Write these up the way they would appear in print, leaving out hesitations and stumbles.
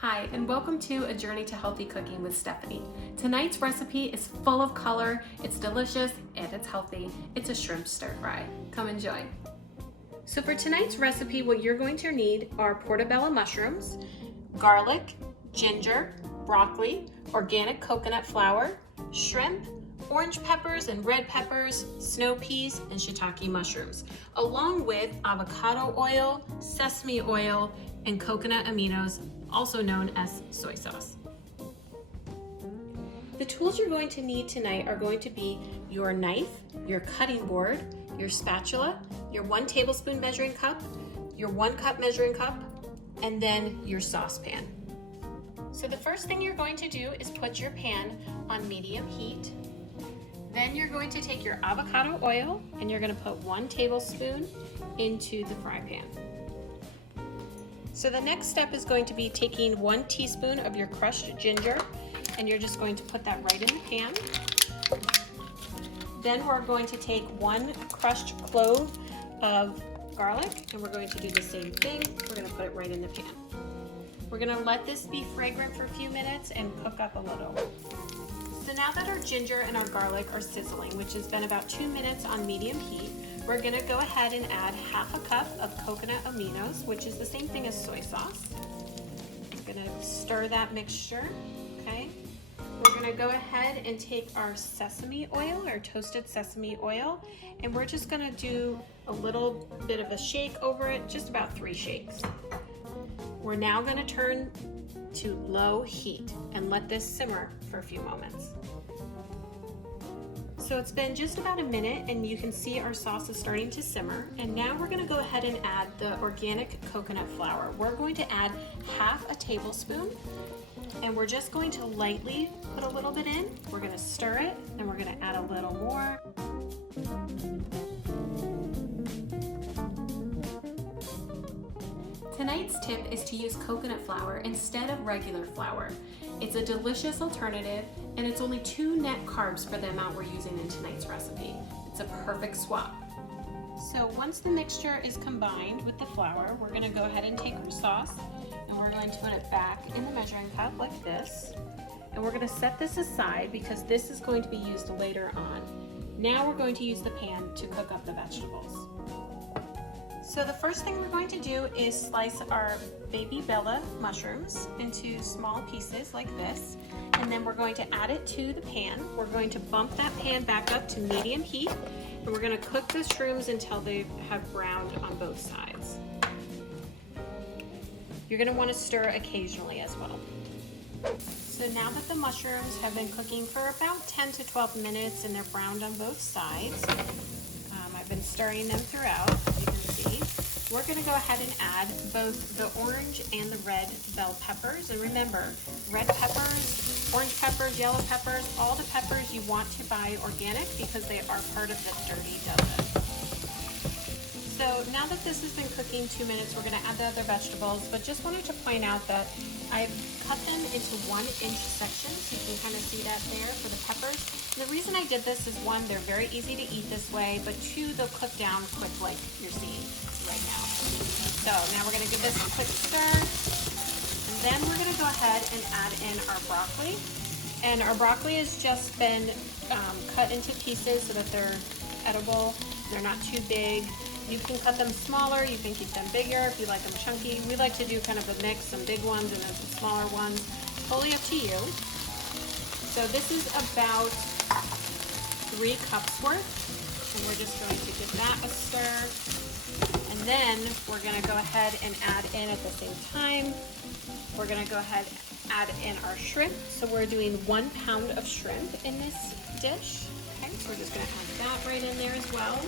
Hi, and welcome to A Journey to Healthy Cooking with Stephanie. Tonight's recipe is full of color, it's delicious, and it's healthy. It's a shrimp stir fry. Come enjoy. So for tonight's recipe, what you're going to need are portobello mushrooms, garlic, ginger, broccoli, organic coconut flour, shrimp, orange peppers and red peppers, snow peas, and shiitake mushrooms, along with avocado oil, sesame oil, and coconut aminos, also known as soy sauce. The tools you're going to need tonight are going to be your knife, your cutting board, your spatula, your 1 tablespoon measuring cup, your 1 cup measuring cup, and then your saucepan. So the first thing you're going to do is put your pan on medium heat. Then you're going to take your avocado oil and you're going to put 1 tablespoon into the fry pan. So the next step is going to be taking 1 teaspoon of your crushed ginger, and you're just going to put that right in the pan. Then we're going to take 1 crushed clove of garlic, and we're going to do the same thing. We're going to put it right in the pan. We're going to let this be fragrant for a few minutes and cook up a little. So now that our ginger and our garlic are sizzling, which has been about 2 minutes on medium heat, we're going to go ahead and add 1/2 cup of coconut aminos, which is the same thing as soy sauce. We're going to stir that mixture, okay? We're going to go ahead and take our sesame oil, our toasted sesame oil, and we're just going to do a little bit of a shake over it, just about 3 shakes. We're now going to turn to low heat and let this simmer for a few moments. So it's been just about a minute and you can see our sauce is starting to simmer, and now we're going to go ahead and add the organic coconut flour. We're going to add 1/2 tablespoon, and we're just going to lightly put a little bit in. We're going to stir it, and we're going to add a little more. Tonight's tip is to use coconut flour instead of regular flour. It's a delicious alternative, and it's only 2 net carbs for the amount we're using in tonight's recipe. It's a perfect swap. So once the mixture is combined with the flour, we're going to go ahead and take our sauce, and we're going to put it back in the measuring cup like this. And we're going to set this aside because this is going to be used later on. Now we're going to use the pan to cook up the vegetables. So the first thing we're going to do is slice our baby bella mushrooms into small pieces like this, and then we're going to add it to the pan. We're going to bump that pan back up to medium heat, and we're going to cook the shrooms until they have browned on both sides. You're going to want to stir occasionally as well. So now that the mushrooms have been cooking for about 10 to 12 minutes and they're browned on both sides, I've been stirring them throughout, as you can see. We're going to go ahead and add both the orange and the red bell peppers. And remember, red peppers, orange peppers, yellow peppers, all the peppers you want to buy organic because they are part of the dirty dozen. So now that this has been cooking 2 minutes, we're going to add the other vegetables, but just wanted to point out that I've cut them into 1-inch sections. You can kind of see that there for the peppers. And the reason I did this is 1, they're very easy to eat this way, but 2, they'll cook down quick like you're seeing right now. So now we're going to give this a quick stir, and then we're going to go ahead and add in our broccoli. And our broccoli has just been cut into pieces so that they're edible, they're not too big. You can cut them smaller, you can keep them bigger if you like them chunky. We like to do kind of a mix, some big ones and then some smaller ones. Totally up to you. So this is about 3 cups worth, and we're just going to give that a stir. And then we're going to go ahead and add in at the same time, we're going to go ahead and add in our shrimp. So we're doing 1 pound of shrimp in this dish. Okay, so we're just going to add that right in there as well.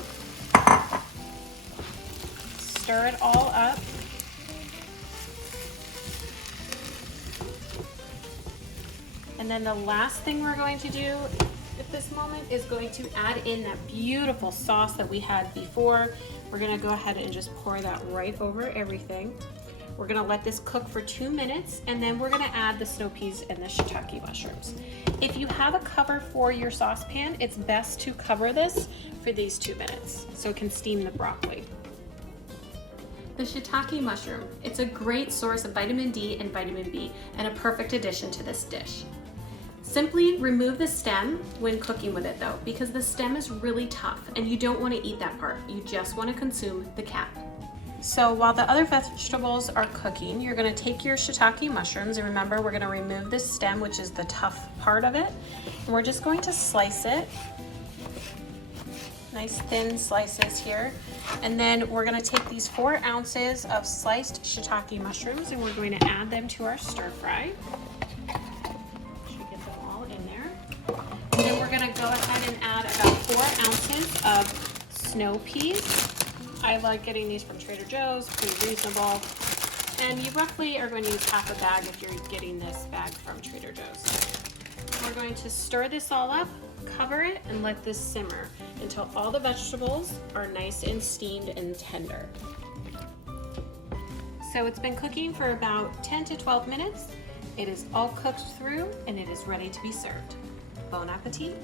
Stir it all up. And then the last thing we're going to do at this moment is going to add in that beautiful sauce that we had before. We're going to go ahead and just pour that right over everything. We're going to let this cook for 2 minutes, and then we're going to add the snow peas and the shiitake mushrooms. If you have a cover for your saucepan, it's best to cover this for these 2 minutes so it can steam the broccoli. The shiitake mushroom. It's a great source of vitamin D and vitamin B and a perfect addition to this dish. Simply remove the stem when cooking with it though, because the stem is really tough and you don't want to eat that part. You just want to consume the cap. So while the other vegetables are cooking, you're going to take your shiitake mushrooms, and remember we're going to remove this stem, which is the tough part of it, and we're just going to slice it. Nice thin slices here. And then we're going to take these 4 ounces of sliced shiitake mushrooms and we're going to add them to our stir fry. Should get them all in there. And then we're going to go ahead and add about 4 ounces of snow peas. I like getting these from Trader Joe's, pretty reasonable. And you roughly are going to use half a bag if you're getting this bag from Trader Joe's. We're going to stir this all up, cover it, and let this simmer until all the vegetables are nice and steamed and tender. So it's been cooking for about 10 to 12 minutes. It is all cooked through and it is ready to be served. Bon appetit!